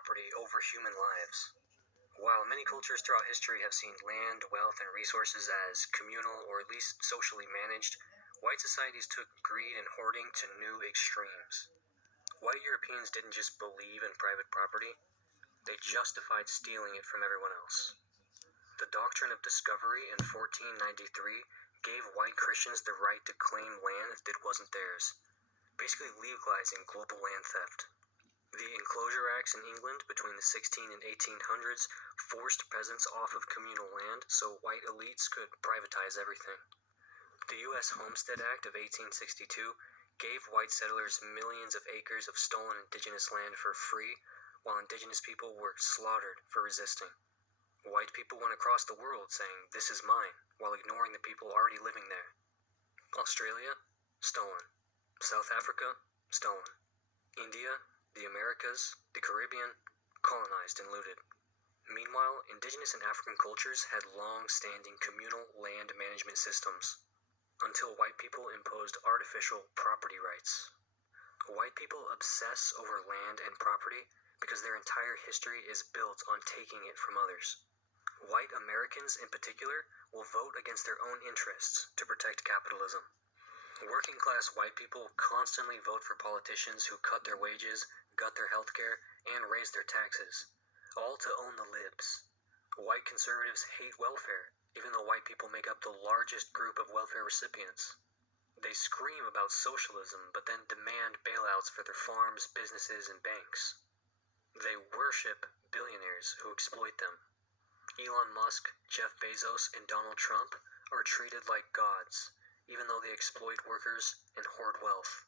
property over human lives. While many cultures throughout history have seen land, wealth, and resources as communal or at least socially managed, white societies took greed and hoarding to new extremes. White Europeans didn't just believe in private property, they justified stealing it from everyone else. The doctrine of discovery in 1493 gave white Christians the right to claim land that wasn't theirs, basically legalizing global land theft. The Enclosure Acts in England between the 16 and 1800s forced peasants off of communal land so white elites could privatize everything. The U.S. Homestead Act of 1862 gave white settlers millions of acres of stolen indigenous land for free, while indigenous people were slaughtered for resisting. White people went across the world saying, "This is mine," while ignoring the people already living there. Australia, stolen. South Africa, stolen. India, the Americas, the Caribbean, colonized and looted. Meanwhile, indigenous and African cultures had long-standing communal land management systems, until white people imposed artificial property rights. White people obsess over land and property because their entire history is built on taking it from others. White Americans, in particular, will vote against their own interests to protect capitalism. Working-class white people constantly vote for politicians who cut their wages, gut their healthcare, and raise their taxes, all to own the libs. White conservatives hate welfare, even though white people make up the largest group of welfare recipients. They scream about socialism, but then demand bailouts for their farms, businesses, and banks. They worship billionaires who exploit them. Elon Musk, Jeff Bezos, and Donald Trump are treated like gods, even though they exploit workers and hoard wealth.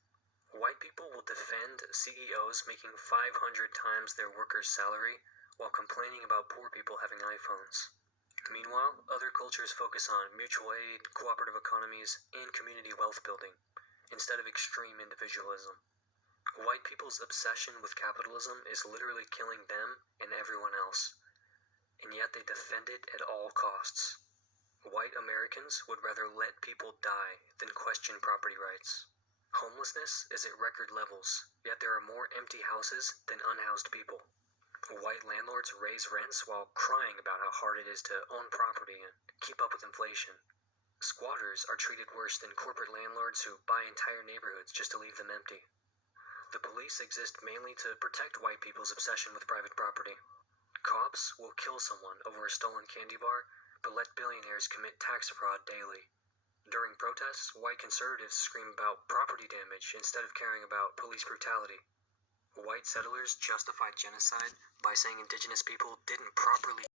White people will defend CEOs making 500 times their workers' salary while complaining about poor people having iPhones. Meanwhile, other cultures focus on mutual aid, cooperative economies, and community wealth building, instead of extreme individualism. White people's obsession with capitalism is literally killing them and everyone else, and yet they defend it at all costs. White Americans would rather let people die than question property rights. Homelessness is at record levels, yet there are more empty houses than unhoused people. White landlords raise rents while crying about how hard it is to own property and keep up with inflation. Squatters are treated worse than corporate landlords who buy entire neighborhoods just to leave them empty. The police exist mainly to protect white people's obsession with private property. Cops will kill someone over a stolen candy bar, but let billionaires commit tax fraud daily. During protests, white conservatives scream about property damage instead of caring about police brutality. White settlers justified genocide by saying indigenous people didn't properly